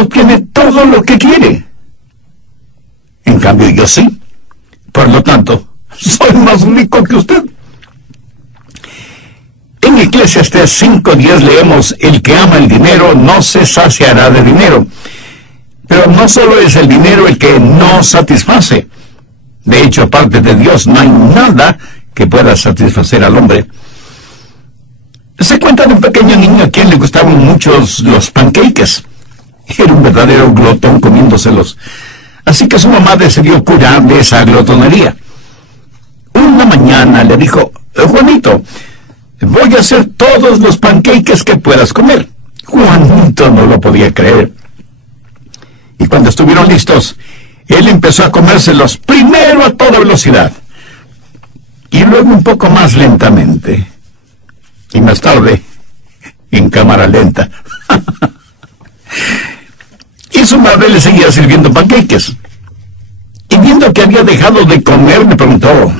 no tiene todo lo que quiere. En cambio, yo sí. Por lo tanto, soy más rico que usted. En Eclesiastés 5:10 leemos: el que ama el dinero no se saciará de dinero. Pero no solo es el dinero el que no satisface. De hecho, aparte de Dios, no hay nada que pueda satisfacer al hombre. Se cuenta de un pequeño niño a quien le gustaban muchos los pancakes. Era un verdadero glotón comiéndoselos. Así que su mamá decidió curar de esa glotonería. Una mañana le dijo: Juanito, voy a hacer todos los pancakes que puedas comer. Juanito no lo podía creer. Y cuando estuvieron listos, él empezó a comérselos primero a toda velocidad, y luego un poco más lentamente, y más tarde en cámara lenta. Y su madre le seguía sirviendo pancakes. Y viendo que había dejado de comer, le preguntó: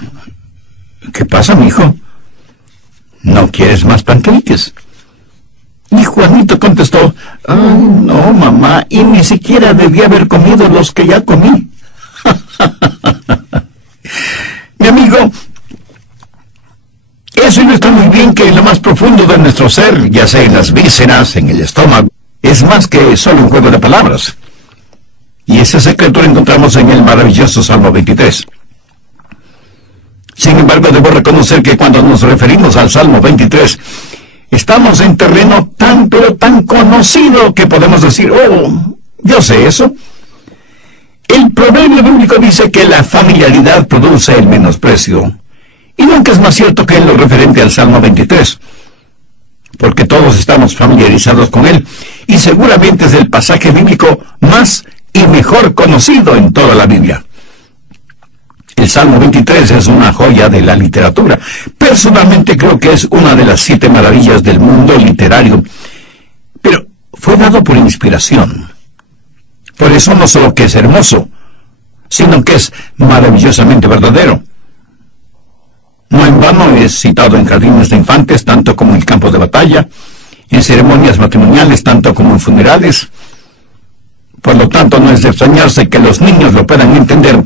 ¿qué pasa, mijo? ¿No quieres más pancakes? Y Juanito contestó: no, mamá, y ni siquiera debí haber comido los que ya comí. Mi amigo, eso ilustra muy bien que en lo más profundo de nuestro ser, ya sea en las vísceras, en el estómago, es más que solo un juego de palabras. Y ese secreto lo encontramos en el maravilloso Salmo 23. Sin embargo, debo reconocer que cuando nos referimos al Salmo 23, estamos en terreno tan, pero tan conocido que podemos decir: oh, yo sé eso. El proverbio bíblico dice que la familiaridad produce el menosprecio. Y nunca es más cierto que en lo referente al Salmo 23. Porque todos estamos familiarizados con él. Y seguramente es el pasaje bíblico más y mejor conocido en toda la Biblia. El Salmo 23 es una joya de la literatura. Personalmente creo que es una de las 7 maravillas del mundo literario. Pero fue dado por inspiración. Por eso no solo que es hermoso, sino que es maravillosamente verdadero. No en vano es citado en jardines de infantes, tanto como en campos de batalla, en ceremonias matrimoniales, tanto como en funerales. Por lo tanto, no es de extrañarse que los niños lo puedan entender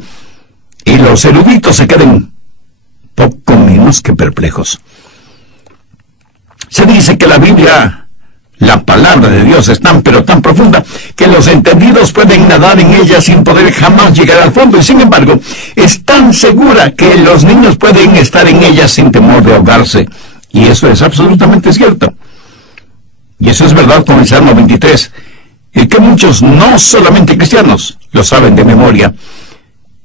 y los eruditos se queden poco menos que perplejos. Se dice que la Biblia, la palabra de Dios, es tan pero tan profunda que los entendidos pueden nadar en ella sin poder jamás llegar al fondo, y sin embargo es tan segura que los niños pueden estar en ella sin temor de ahogarse. Y eso es absolutamente cierto. Y eso es verdad con el Salmo 23, y que muchos, no solamente cristianos, lo saben de memoria.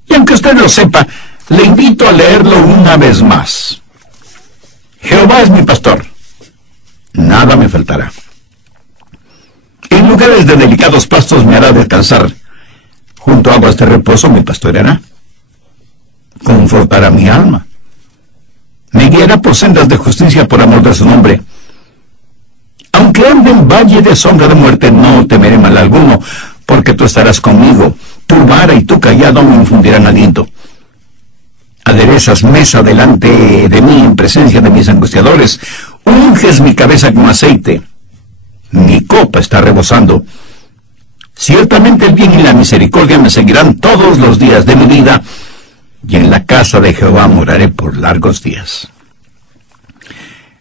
Y aunque usted lo sepa, le invito a leerlo una vez más. Jehová es mi pastor, nada me faltará. En lugares de delicados pastos me hará descansar. Junto a aguas de reposo me pastoreará. Confortará mi alma. Me guiará por sendas de justicia por amor de su nombre. Aunque ande en valle de sombra de muerte, no temeré mal alguno, porque tú estarás conmigo. Tu vara y tu cayado me infundirán aliento. Aderezas mesa delante de mí en presencia de mis angustiadores. Unges mi cabeza con aceite. Mi copa está rebosando. Ciertamente el bien y la misericordia me seguirán todos los días de mi vida, y en la casa de Jehová moraré por largos días.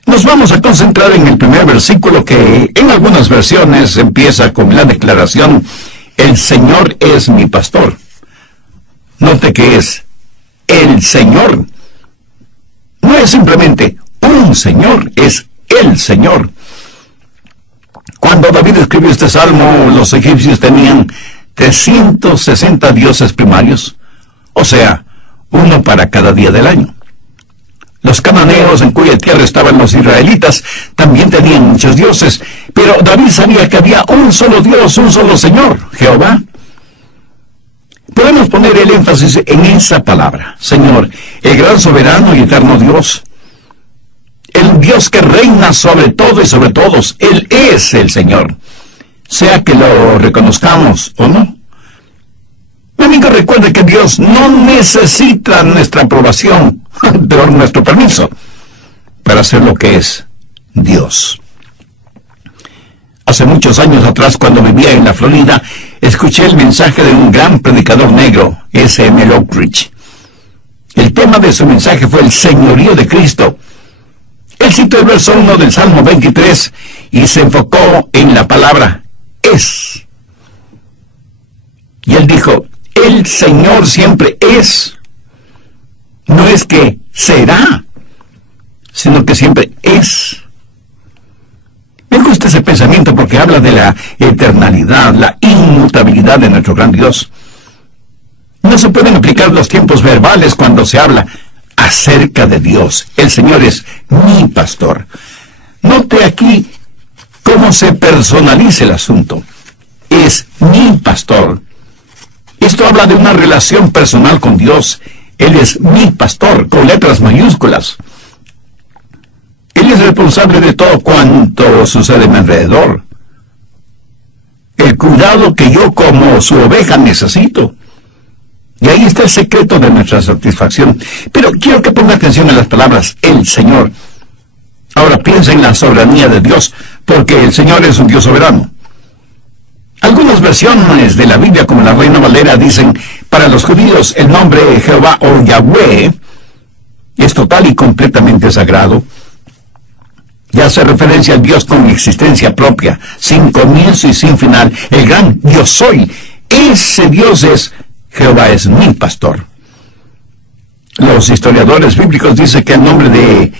Nos vamos a concentrar en el primer versículo, que en algunas versiones empieza con la declaración: el Señor es mi pastor. Note que es el Señor. No es simplemente un Señor, es el Señor. Cuando David escribió este salmo, los egipcios tenían 360 dioses primarios, o sea, uno para cada día del año. Los cananeos, en cuya tierra estaban los israelitas, también tenían muchos dioses, pero David sabía que había un solo Dios, un solo Señor, Jehová. Podemos poner el énfasis en esa palabra: Señor, el gran soberano y eterno Dios. El Dios que reina sobre todo y sobre todos. Él es el Señor, sea que lo reconozcamos o no. Mi amigo, recuerde que Dios no necesita nuestra aprobación, pero nuestro permiso, para ser lo que es Dios. Hace muchos años atrás, cuando vivía en la Florida, escuché el mensaje de un gran predicador negro, S.M. Lockridge. El tema de su mensaje fue el señorío de Cristo. Él citó el verso 1 del Salmo 23 y se enfocó en la palabra es. Y él dijo, el Señor siempre es. No es que será, sino que siempre es. Me gusta ese pensamiento porque habla de la eternalidad, la inmutabilidad de nuestro gran Dios. No se pueden aplicar los tiempos verbales cuando se habla acerca de Dios. El Señor es mi pastor. Note aquí cómo se personaliza el asunto. Es mi pastor. Esto habla de una relación personal con Dios. Él es mi pastor, con letras mayúsculas. Él es responsable de todo cuanto sucede a mi alrededor. El cuidado que yo como su oveja necesito. Y ahí está el secreto de nuestra satisfacción. Pero quiero que ponga atención a las palabras, el Señor. Ahora piensa en la soberanía de Dios, porque el Señor es un Dios soberano. Algunas versiones de la Biblia, como la Reina Valera, dicen, para los judíos el nombre Jehová o Yahweh es total y completamente sagrado. Y hace referencia al Dios con existencia propia, sin comienzo y sin final, el gran yo soy. Ese Dios es, Jehová es mi pastor. Los historiadores bíblicos dicen que el nombre de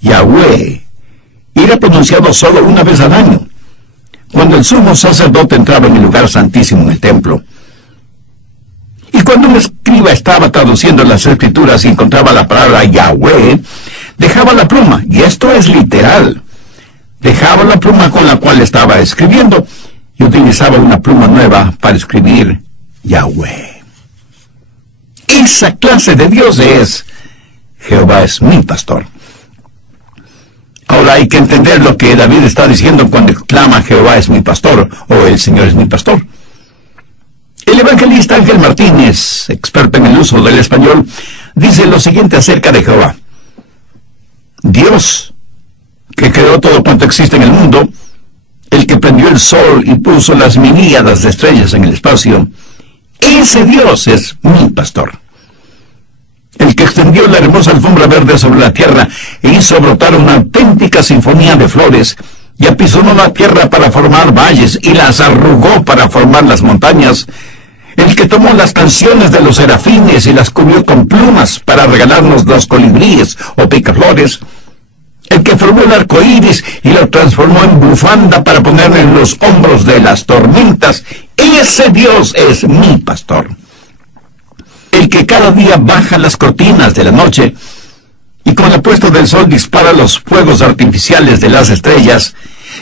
Yahweh era pronunciado solo una vez al año, cuando el sumo sacerdote entraba en el lugar santísimo en el templo. Y cuando un escriba estaba traduciendo las escrituras y encontraba la palabra Yahweh, dejaba la pluma, y esto es literal, dejaba la pluma con la cual estaba escribiendo y utilizaba una pluma nueva para escribir Yahweh. Esa clase de Dios es, Jehová es mi pastor. Ahora hay que entender lo que David está diciendo cuando clama Jehová es mi pastor, o el Señor es mi pastor. El evangelista Ángel Martínez, experto en el uso del español, dice lo siguiente acerca de Jehová. Dios, que creó todo cuanto existe en el mundo, el que prendió el sol y puso las miríadas de estrellas en el espacio, ese Dios es mi pastor. El que extendió la hermosa alfombra verde sobre la tierra e hizo brotar una auténtica sinfonía de flores, y apisonó la tierra para formar valles y las arrugó para formar las montañas. El que tomó las canciones de los serafines y las cubrió con plumas para regalarnos los colibríes o picaflores. El que formó el arco iris y lo transformó en bufanda para ponerlo en los hombros de las tormentas. Ese Dios es mi pastor. El que cada día baja las cortinas de la noche y con la puesta del sol dispara los fuegos artificiales de las estrellas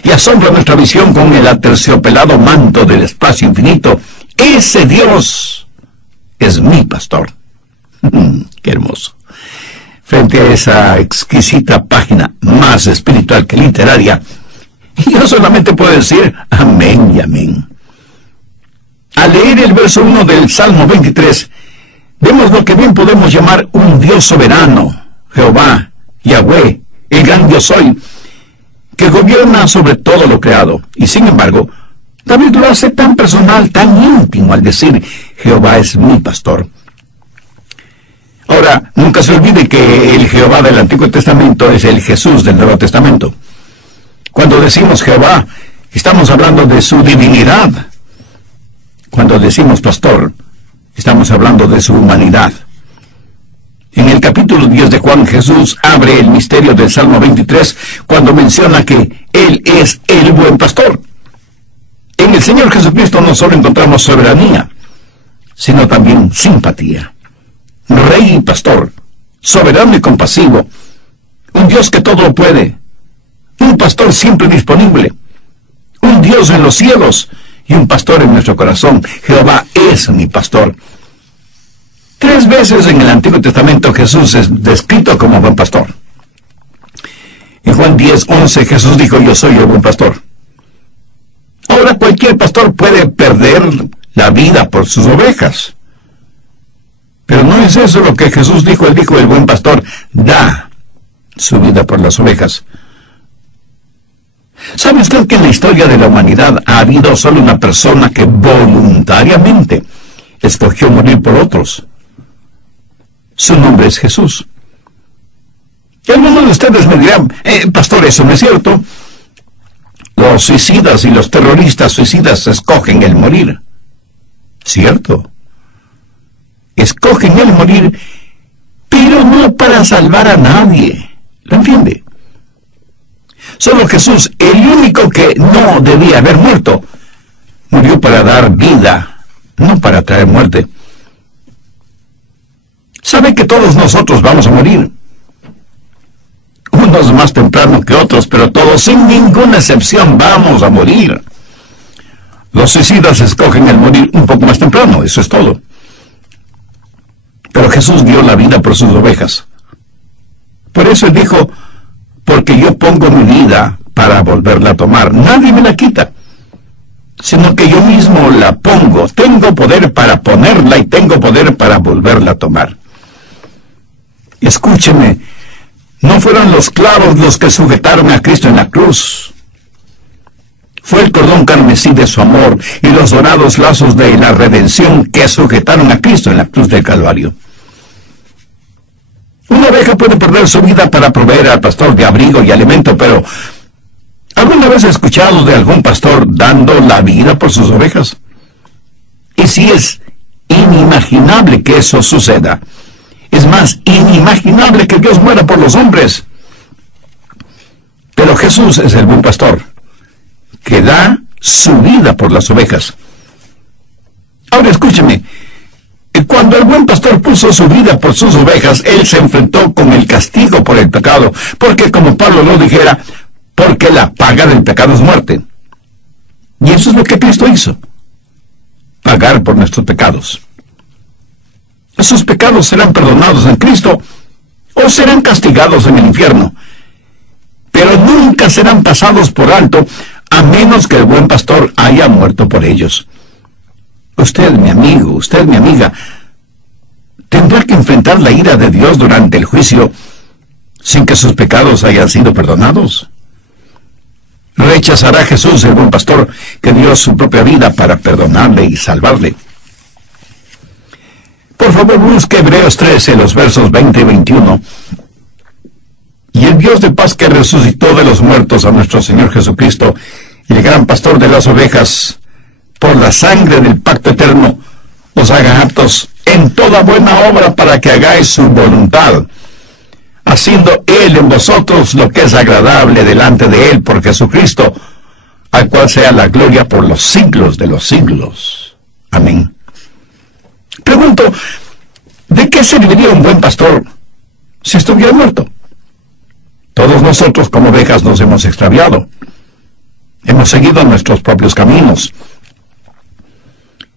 y asombra nuestra visión con el aterciopelado manto del espacio infinito. Ese Dios es mi pastor. ¡Qué hermoso! Frente a esa exquisita página, más espiritual que literaria, yo solamente puedo decir amén y amén. Al leer el verso 1 del Salmo 23, vemos lo que bien podemos llamar un Dios soberano, Jehová, Yahweh, el gran yo soy, que gobierna sobre todo lo creado. Y sin embargo, David lo hace tan personal, tan íntimo al decir, Jehová es mi pastor. Ahora, nunca se olvide que el Jehová del Antiguo Testamento es el Jesús del Nuevo Testamento. Cuando decimos Jehová, estamos hablando de su divinidad. Cuando decimos pastor, estamos hablando de su humanidad. En el capítulo 10 de Juan, Jesús abre el misterio del Salmo 23 cuando menciona que Él es el buen pastor. En el Señor Jesucristo no solo encontramos soberanía, sino también simpatía. Rey y pastor, soberano y compasivo, un Dios que todo lo puede, un pastor siempre disponible, un Dios en los cielos y un pastor en nuestro corazón. Jehová es mi pastor. 3 veces en el Antiguo Testamento Jesús es descrito como buen pastor. En Juan 10:11 Jesús dijo, yo soy el buen pastor. Ahora cualquier pastor puede perder la vida por sus ovejas. Pero no es eso lo que Jesús dijo. Él dijo, el buen pastor da su vida por las ovejas. ¿Sabe usted que en la historia de la humanidad ha habido solo una persona que voluntariamente escogió morir por otros? Su nombre es Jesús. Y algunos de ustedes me dirán, pastor, eso no es cierto. Los suicidas y los terroristas suicidas escogen el morir. ¿Cierto? Escogen el morir, pero no para salvar a nadie. ¿Lo entiende? Solo Jesús, el único que no debía haber muerto, murió para dar vida, no para traer muerte. Sabe que todos nosotros vamos a morir. Unos más temprano que otros, pero todos, sin ninguna excepción, vamos a morir. Los suicidas escogen el morir un poco más temprano, eso es todo. Pero Jesús dio la vida por sus ovejas. Por eso Él dijo, porque yo pongo mi vida para volverla a tomar. Nadie me la quita, sino que yo mismo la pongo. Tengo poder para ponerla y tengo poder para volverla a tomar. Escúcheme, no fueron los clavos los que sujetaron a Cristo en la cruz. Fue el cordón carmesí de su amor y los dorados lazos de la redención que sujetaron a Cristo en la cruz del Calvario. Una oveja puede perder su vida para proveer al pastor de abrigo y alimento, pero ¿alguna vez he escuchado de algún pastor dando la vida por sus ovejas? Y sí, es inimaginable que eso suceda. Es más, inimaginable que Dios muera por los hombres. Pero Jesús es el buen pastor, que da su vida por las ovejas. Ahora escúcheme, cuando el buen pastor puso su vida por sus ovejas, Él se enfrentó con el castigo por el pecado, porque como Pablo lo dijera, porque la paga del pecado es muerte. Y eso es lo que Cristo hizo, pagar por nuestros pecados. Esos pecados serán perdonados en Cristo o serán castigados en el infierno, pero nunca serán pasados por alto a menos que el buen pastor haya muerto por ellos. Usted, mi amigo, usted, mi amiga, tendrá que enfrentar la ira de Dios durante el juicio sin que sus pecados hayan sido perdonados. ¿Rechazará Jesús, el buen pastor, que dio su propia vida para perdonarle y salvarle? Por favor, busque Hebreos 13, los versos 20 y 21. Y el Dios de paz que resucitó de los muertos a nuestro Señor Jesucristo, el gran pastor de las ovejas, por la sangre del pacto eterno, os haga aptos en toda buena obra para que hagáis su voluntad, haciendo Él en vosotros lo que es agradable delante de Él por Jesucristo, al cual sea la gloria por los siglos de los siglos. Amén. Pregunto, ¿de qué serviría un buen pastor si estuviera muerto? Todos nosotros como ovejas nos hemos extraviado. Hemos seguido nuestros propios caminos.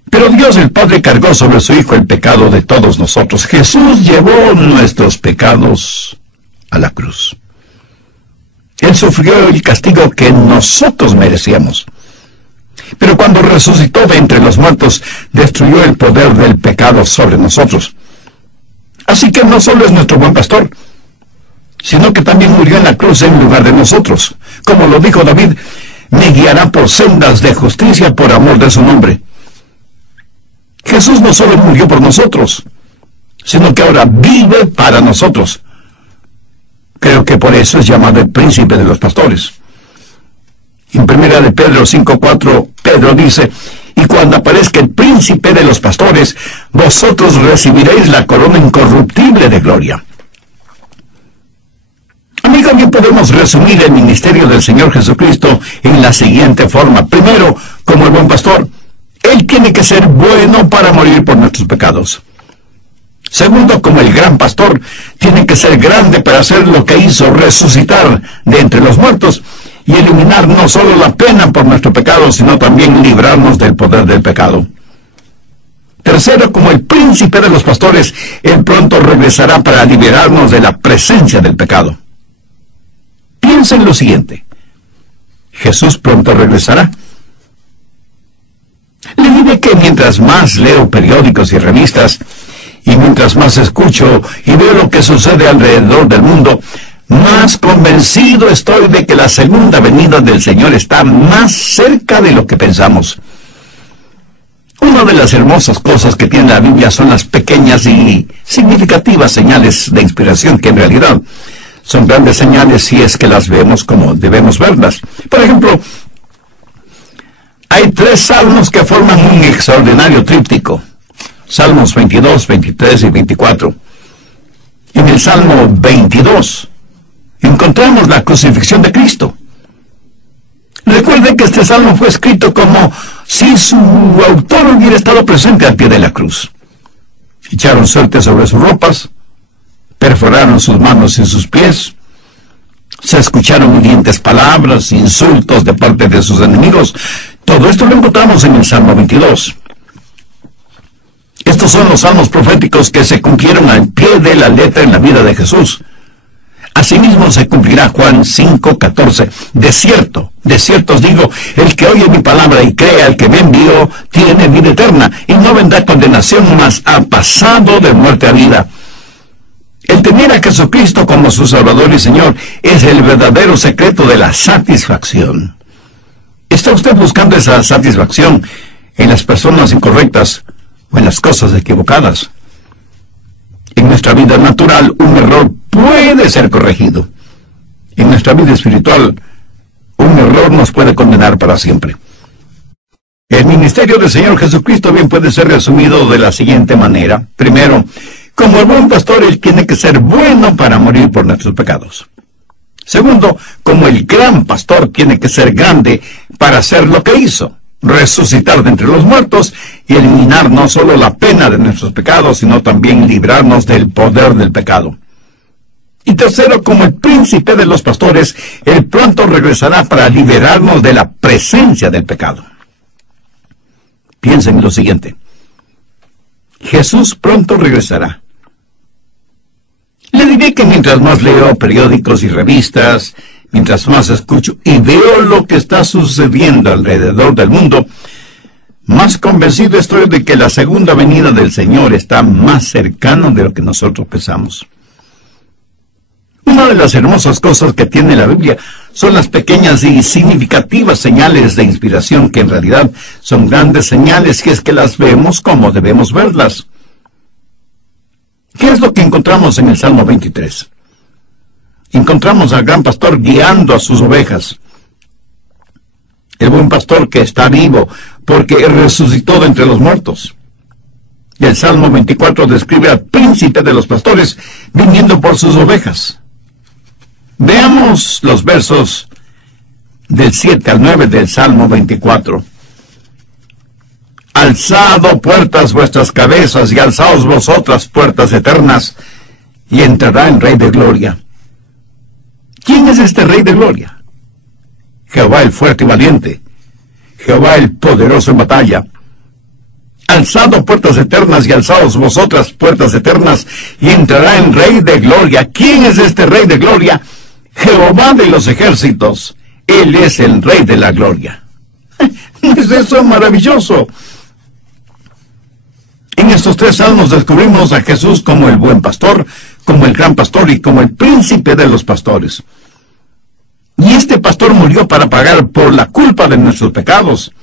Pero Dios el Padre cargó sobre su Hijo el pecado de todos nosotros. Jesús llevó nuestros pecados a la cruz. Él sufrió el castigo que nosotros merecíamos. Pero cuando resucitó de entre los muertos, destruyó el poder del pecado sobre nosotros. Así que no solo es nuestro buen pastor, sino que también murió en la cruz en lugar de nosotros. Como lo dijo David, me guiará por sendas de justicia por amor de su nombre. Jesús no solo murió por nosotros, sino que ahora vive para nosotros. Creo que por eso es llamado el príncipe de los pastores. En 1 de Pedro 5:4, Pedro dice, y cuando aparezca el príncipe de los pastores, vosotros recibiréis la corona incorruptible de gloria. Amigo, bien podemos resumir el ministerio del Señor Jesucristo en la siguiente forma. Primero, como el buen pastor, Él tiene que ser bueno para morir por nuestros pecados. Segundo, como el gran pastor, tiene que ser grande para hacer lo que hizo, resucitar de entre los muertos y eliminar no solo la pena por nuestro pecado, sino también librarnos del poder del pecado. Tercero, como el príncipe de los pastores, Él pronto regresará para liberarnos de la presencia del pecado. Piensa en lo siguiente. Jesús pronto regresará. Le diré que mientras más leo periódicos y revistas, y mientras más escucho y veo lo que sucede alrededor del mundo, más convencido estoy de que la segunda venida del Señor está más cerca de lo que pensamos. Una de las hermosas cosas que tiene la Biblia son las pequeñas y significativas señales de inspiración, que en realidad son grandes señales si es que las vemos como debemos verlas. Por ejemplo, hay 3 salmos que forman un extraordinario tríptico. Salmos 22, 23 y 24. En el Salmo 22 encontramos la crucifixión de Cristo. Recuerden que este salmo fue escrito como si su autor hubiera estado presente al pie de la cruz. Echaron suerte sobre sus ropas, perforaron sus manos y sus pies, se escucharon hirientes palabras, insultos de parte de sus enemigos. Todo esto lo encontramos en el Salmo 22. Estos son los salmos proféticos que se cumplieron al pie de la letra en la vida de Jesús. Asimismo se cumplirá Juan 5:14. De cierto os digo, el que oye mi palabra y cree al que me envió, tiene vida eterna, y no vendrá condenación, mas ha pasado de muerte a vida. El tener a Jesucristo como su Salvador y Señor es el verdadero secreto de la satisfacción. ¿Está usted buscando esa satisfacción en las personas incorrectas o en las cosas equivocadas? En nuestra vida natural, un error puede ser corregido. En nuestra vida espiritual, un error nos puede condenar para siempre. El ministerio del Señor Jesucristo bien puede ser resumido de la siguiente manera. Primero, como el buen pastor, Él tiene que ser bueno para morir por nuestros pecados. Segundo, como el gran pastor, tiene que ser grande para hacer lo que hizo: resucitar de entre los muertos y eliminar no solo la pena de nuestros pecados, sino también librarnos del poder del pecado. Y tercero, como el príncipe de los pastores, Él pronto regresará para liberarnos de la presencia del pecado. Piensen en lo siguiente: Jesús pronto regresará. Le diré que mientras más leo periódicos y revistas, mientras más escucho y veo lo que está sucediendo alrededor del mundo, más convencido estoy de que la segunda venida del Señor está más cercana de lo que nosotros pensamos. Una de las hermosas cosas que tiene la Biblia son las pequeñas y significativas señales de inspiración, que en realidad son grandes señales si es que las vemos como debemos verlas. ¿Qué es lo que encontramos en el Salmo 23? Encontramos al gran pastor guiando a sus ovejas. El buen pastor que está vivo porque resucitó de entre los muertos. Y el Salmo 24 describe al príncipe de los pastores viniendo por sus ovejas. Veamos los versos del 7 al 9 del Salmo 24. Alzad, puertas, vuestras cabezas, y alzaos vosotras, puertas eternas, y entrará el Rey de Gloria. ¿Quién es este Rey de Gloria? Jehová el fuerte y valiente, Jehová el poderoso en batalla. Alzad, puertas eternas, y alzaos vosotras, puertas eternas, y entrará el Rey de Gloria. ¿Quién es este Rey de Gloria? Jehová de los ejércitos. Él es el Rey de la Gloria. ¿Es eso maravilloso? En estos 3 salmos descubrimos a Jesús como el buen pastor, como el gran pastor y como el príncipe de los pastores. Y este pastor murió para pagar por la culpa de nuestros pecados.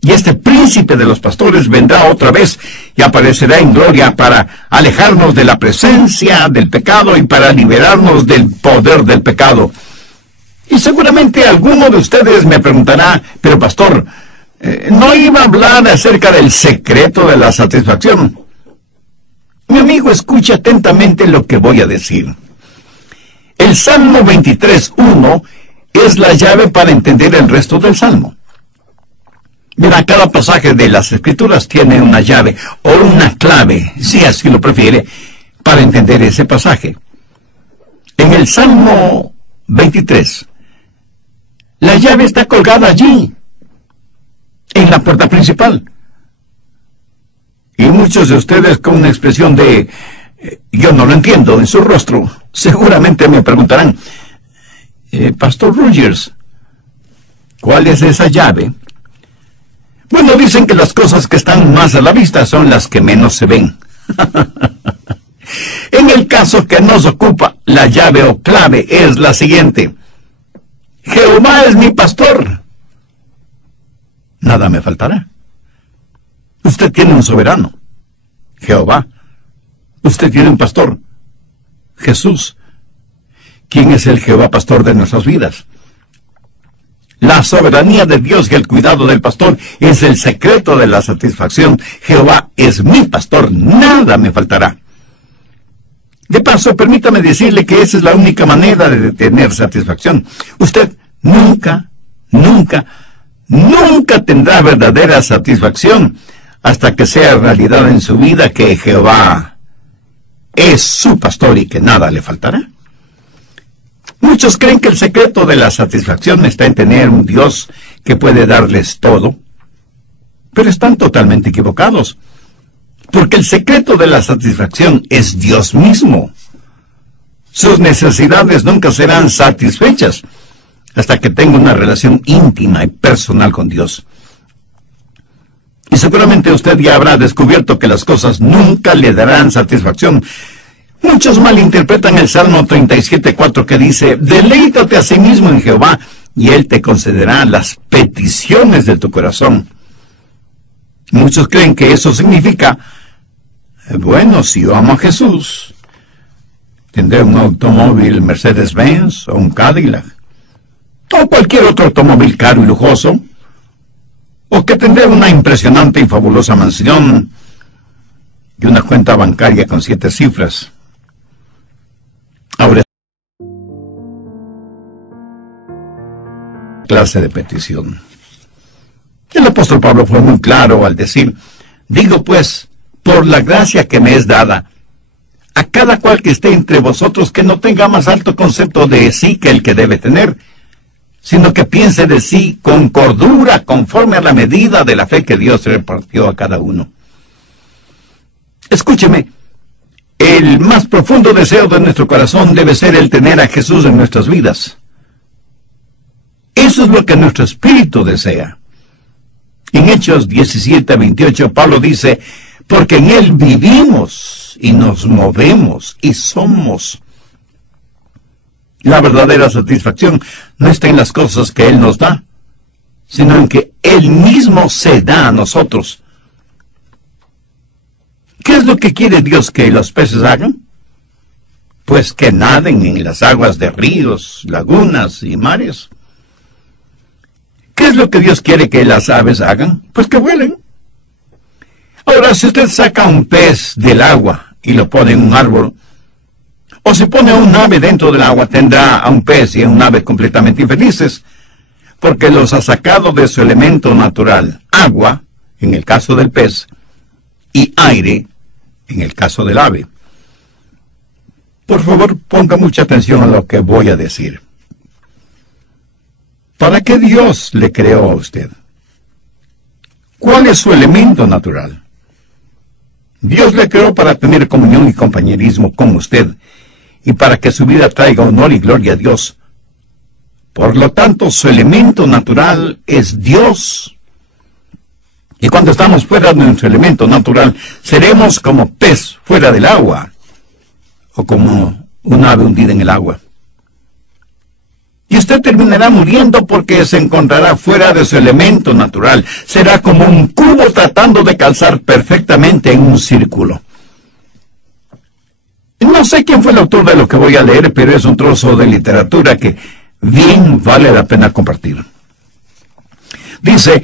Y este príncipe de los pastores vendrá otra vez y aparecerá en gloria para alejarnos de la presencia del pecado y para liberarnos del poder del pecado. Y seguramente alguno de ustedes me preguntará: pero pastor, ¿no iba a hablar acerca del secreto de la satisfacción? Mi amigo, escucha atentamente lo que voy a decir. El Salmo 23:1 es la llave para entender el resto del Salmo. Mira, cada pasaje de las Escrituras tiene una llave o una clave, si así lo prefiere, para entender ese pasaje. En el Salmo 23, la llave está colgada allí, en la puerta principal. Y muchos de ustedes, con una expresión de yo no lo entiendo en su rostro, seguramente me preguntarán: Pastor Rogers, ¿cuál es esa llave? Bueno, dicen que las cosas que están más a la vista son las que menos se ven. En el caso que nos ocupa, la llave o clave es la siguiente: Jehová es mi pastor, nada me faltará. Usted tiene un soberano, Jehová. Usted tiene un pastor, Jesús. ¿Quién es el Jehová pastor de nuestras vidas? La soberanía de Dios y el cuidado del pastor es el secreto de la satisfacción. Jehová es mi pastor, nada me faltará. De paso, permítame decirle que esa es la única manera de tener satisfacción. Usted nunca tendrá verdadera satisfacción hasta que sea realidad en su vida que Jehová es su pastor y que nada le faltará. Muchos creen que el secreto de la satisfacción está en tener un Dios que puede darles todo, pero están totalmente equivocados, porque el secreto de la satisfacción es Dios mismo. Sus necesidades nunca serán satisfechas hasta que tenga una relación íntima y personal con Dios. Y seguramente usted ya habrá descubierto que las cosas nunca le darán satisfacción. Muchos malinterpretan el Salmo 37:4 que dice: deleítate a sí mismo en Jehová y Él te concederá las peticiones de tu corazón. Muchos creen que eso significa: bueno, si yo amo a Jesús, tendré un automóvil Mercedes-Benz o un Cadillac, o cualquier otro automóvil caro y lujoso, o que tendré una impresionante y fabulosa mansión y una cuenta bancaria con 7 cifras. Ahora, clase de petición. El apóstol Pablo fue muy claro al decir: digo pues, por la gracia que me es dada, a cada cual que esté entre vosotros que no tenga más alto concepto de sí que el que debe tener, sino que piense de sí con cordura, conforme a la medida de la fe que Dios repartió a cada uno. Escúcheme, el más profundo deseo de nuestro corazón debe ser el tener a Jesús en nuestras vidas. Eso es lo que nuestro espíritu desea. En Hechos 17:28, Pablo dice: porque en Él vivimos y nos movemos y somos. La verdadera satisfacción no está en las cosas que Él nos da, sino en que Él mismo se da a nosotros. ¿Qué es lo que quiere Dios que los peces hagan? Pues que naden en las aguas de ríos, lagunas y mares. ¿Qué es lo que Dios quiere que las aves hagan? Pues que vuelen. Ahora, si usted saca un pez del agua y lo pone en un árbol, o si pone a un ave dentro del agua, tendrá a un pez y a un ave completamente infelices, porque los ha sacado de su elemento natural: agua, en el caso del pez, y aire, en el caso del ave. Por favor, ponga mucha atención a lo que voy a decir. ¿Para qué Dios le creó a usted? ¿Cuál es su elemento natural? Dios le creó para tener comunión y compañerismo con usted, y para que su vida traiga honor y gloria a Dios. Por lo tanto, su elemento natural es Dios. Y cuando estamos fuera de nuestro elemento natural, seremos como pez fuera del agua, o como un ave hundida en el agua. Y usted terminará muriendo porque se encontrará fuera de su elemento natural. Será como un cubo tratando de calzar perfectamente en un círculo. No sé quién fue el autor de lo que voy a leer, pero es un trozo de literatura que bien vale la pena compartir. Dice: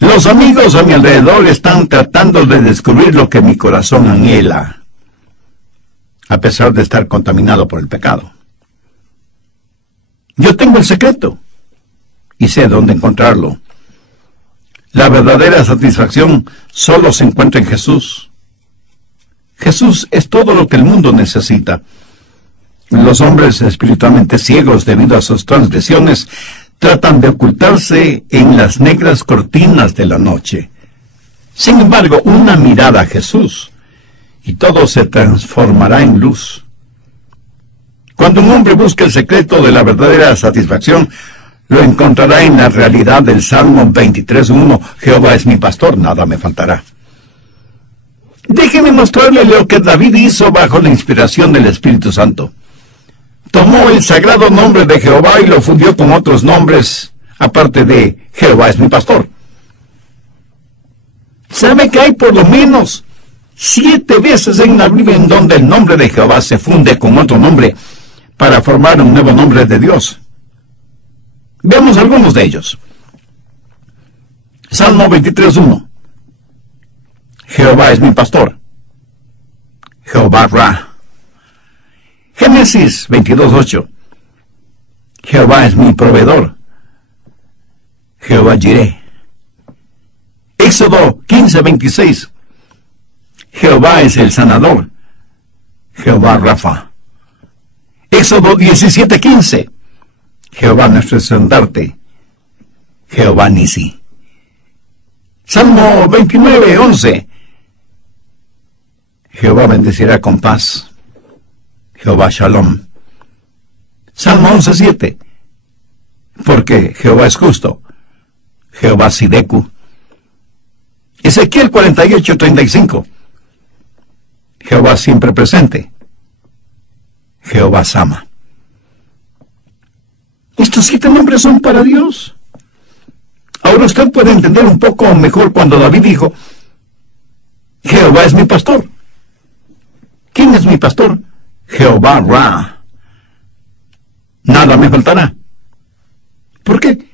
los amigos a mi alrededor están tratando de descubrir lo que mi corazón anhela, a pesar de estar contaminado por el pecado. Yo tengo el secreto y sé dónde encontrarlo. La verdadera satisfacción solo se encuentra en Jesús. Jesús es todo lo que el mundo necesita. Los hombres espiritualmente ciegos debido a sus transgresiones tratan de ocultarse en las negras cortinas de la noche. Sin embargo, una mirada a Jesús y todo se transformará en luz. Cuando un hombre busca el secreto de la verdadera satisfacción, lo encontrará en la realidad del Salmo 23:1: Jehová es mi pastor, nada me faltará. Déjeme mostrarle lo que David hizo bajo la inspiración del Espíritu Santo. Tomó el sagrado nombre de Jehová y lo fundió con otros nombres, aparte de Jehová es mi pastor. ¿Sabe que hay por lo menos 7 veces en la Biblia en donde el nombre de Jehová se funde con otro nombre para formar un nuevo nombre de Dios? Veamos algunos de ellos. Salmo 23:1. Jehová es mi pastor. Jehová Ra. Génesis 22:8. Jehová es mi proveedor. Jehová Jireh. Éxodo 15:26. Jehová es el sanador. Jehová Rafa. Éxodo 17:15. Jehová nuestro estandarte. Jehová Nisi. Salmo 29:11. Jehová bendecirá con paz. Jehová Shalom. Salmo 11:7. Porque Jehová es justo. Jehová Sideku. Ezequiel 48:35. Jehová siempre presente. Jehová Sama. Estos 7 nombres son para Dios. Ahora usted puede entender un poco mejor cuando David dijo, Jehová es mi pastor. ¿Quién es mi pastor? Jehová Ra. Nada me faltará. ¿Por qué?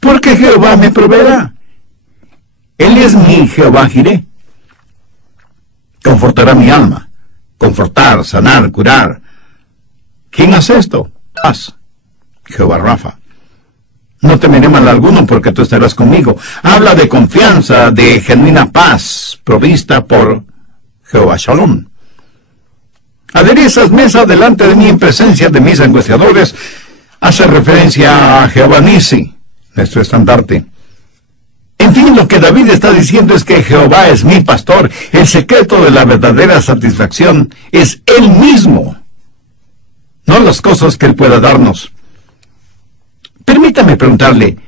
Porque Jehová me proveerá. Él es mi Jehová Jireh. Confortará mi alma. Confortar, sanar, curar. ¿Quién hace esto? Paz. Jehová Rafa. No temeré mal alguno porque tú estarás conmigo. Habla de confianza, de genuina paz, provista por Jehová Shalom. Aderezas mesa delante de mí en presencia de mis angustiadores. Hace referencia a Jehová Nisi, nuestro estandarte. En fin, lo que David está diciendo es que Jehová es mi pastor. El secreto de la verdadera satisfacción es Él mismo, no las cosas que Él pueda darnos. Permítame preguntarle,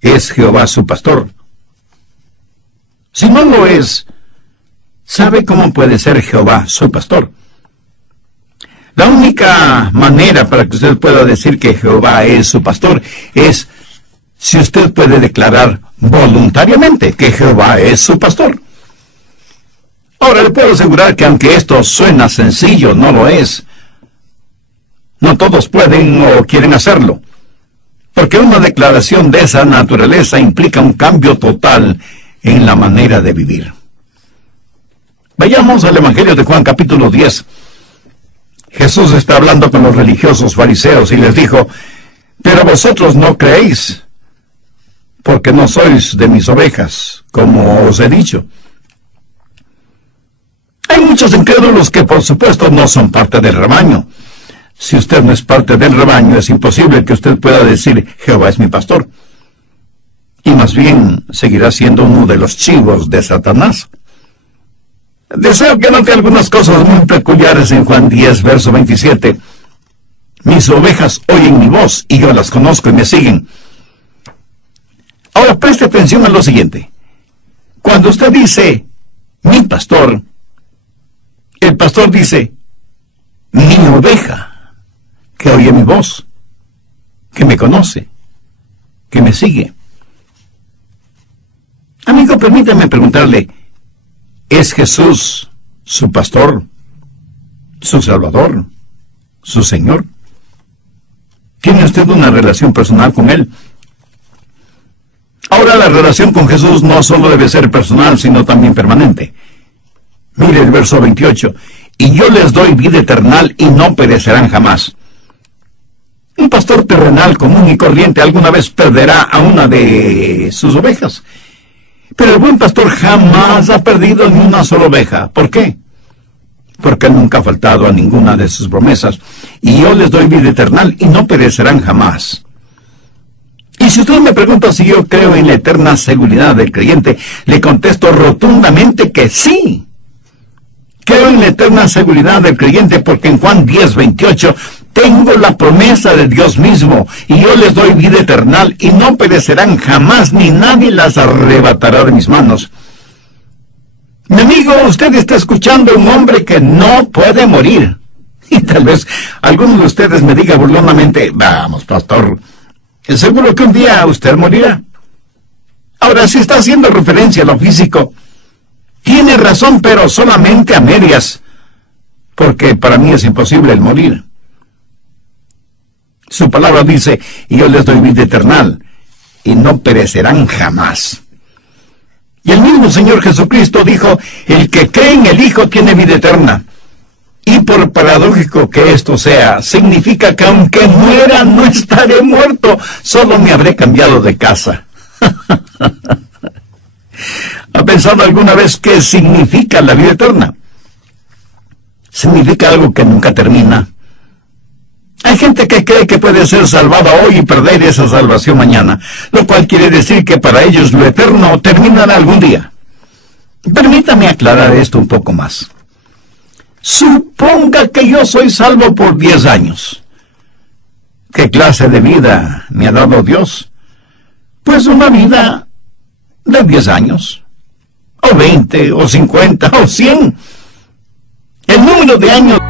¿es Jehová su pastor? Si no lo es, ¿sabe cómo puede ser Jehová su pastor? La única manera para que usted pueda decir que Jehová es su pastor es si usted puede declarar voluntariamente que Jehová es su pastor. Ahora le puedo asegurar que aunque esto suena sencillo, no lo es. No todos pueden o quieren hacerlo, porque una declaración de esa naturaleza implica un cambio total en la manera de vivir. Vayamos al Evangelio de Juan capítulo 10. Jesús está hablando con los religiosos fariseos y les dijo, pero vosotros no creéis, porque no sois de mis ovejas, como os he dicho. Hay muchos incrédulos que por supuesto no son parte del rebaño. Si usted no es parte del rebaño, es imposible que usted pueda decir, Jehová es mi pastor. Y más bien seguirá siendo uno de los chivos de Satanás. Deseo que note algunas cosas muy peculiares en Juan 10, verso 27. Mis ovejas oyen mi voz, y yo las conozco y me siguen. Ahora preste atención a lo siguiente. Cuando usted dice, mi pastor, el pastor dice, mi oveja, que oye mi voz, que me conoce, que me sigue. Amigo, permítame preguntarle, ¿es Jesús su pastor, su salvador, su Señor? ¿Tiene usted una relación personal con Él? Ahora, la relación con Jesús no solo debe ser personal, sino también permanente. Mire el verso 28. Y yo les doy vida eterna y no perecerán jamás. Un pastor terrenal común y corriente alguna vez perderá a una de sus ovejas. Pero el buen pastor jamás ha perdido ni una sola oveja. ¿Por qué? Porque él nunca ha faltado a ninguna de sus promesas. Y yo les doy vida eterna y no perecerán jamás. Y si usted me pregunta si yo creo en la eterna seguridad del creyente, le contesto rotundamente que sí. Creo en la eterna seguridad del creyente porque en Juan 10, 28 tengo la promesa de Dios mismo, y yo les doy vida eterna y no perecerán jamás, ni nadie las arrebatará de mis manos. Mi amigo, usted está escuchando a un hombre que no puede morir. Y tal vez alguno de ustedes me diga burlonamente, vamos, pastor, ¿es seguro que un día usted morirá? Ahora, si está haciendo referencia a lo físico, tiene razón, pero solamente a medias, porque para mí es imposible el morir. Su palabra dice, y yo les doy vida eterna, y no perecerán jamás. Y el mismo Señor Jesucristo dijo, el que cree en el Hijo tiene vida eterna. Y por paradójico que esto sea, significa que aunque muera, no estaré muerto, solo me habré cambiado de casa. ¿Ha pensado alguna vez qué significa la vida eterna? Significa algo que nunca termina. Hay gente que cree que puede ser salvada hoy y perder esa salvación mañana, lo cual quiere decir que para ellos lo eterno terminará algún día. Permítame aclarar esto un poco más. Suponga que yo soy salvo por 10 años. ¿Qué clase de vida me ha dado Dios? Pues una vida de 10 años, o 20, o 50, o 100. El número de años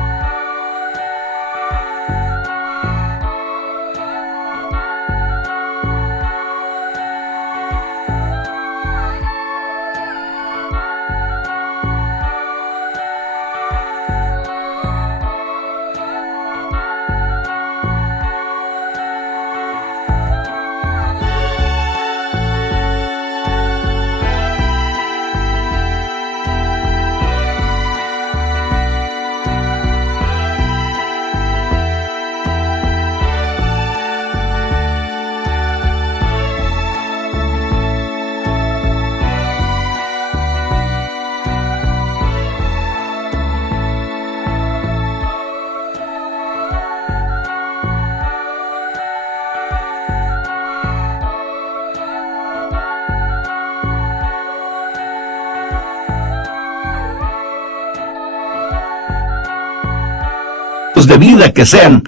de vida que sean,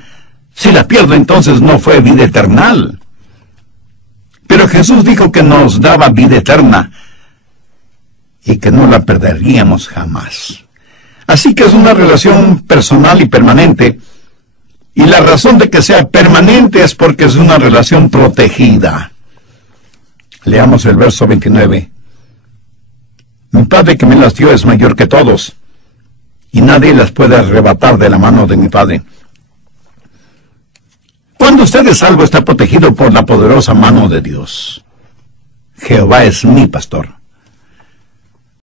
si la pierdo entonces no fue vida eterna. Pero Jesús dijo que nos daba vida eterna y que no la perderíamos jamás. Así que es una relación personal y permanente, y la razón de que sea permanente es porque es una relación protegida. Leamos el verso 29. Mi Padre que me las dio es mayor que todos, y nadie las puede arrebatar de la mano de mi Padre. Cuando usted es salvo, está protegido por la poderosa mano de Dios. Jehová es mi pastor.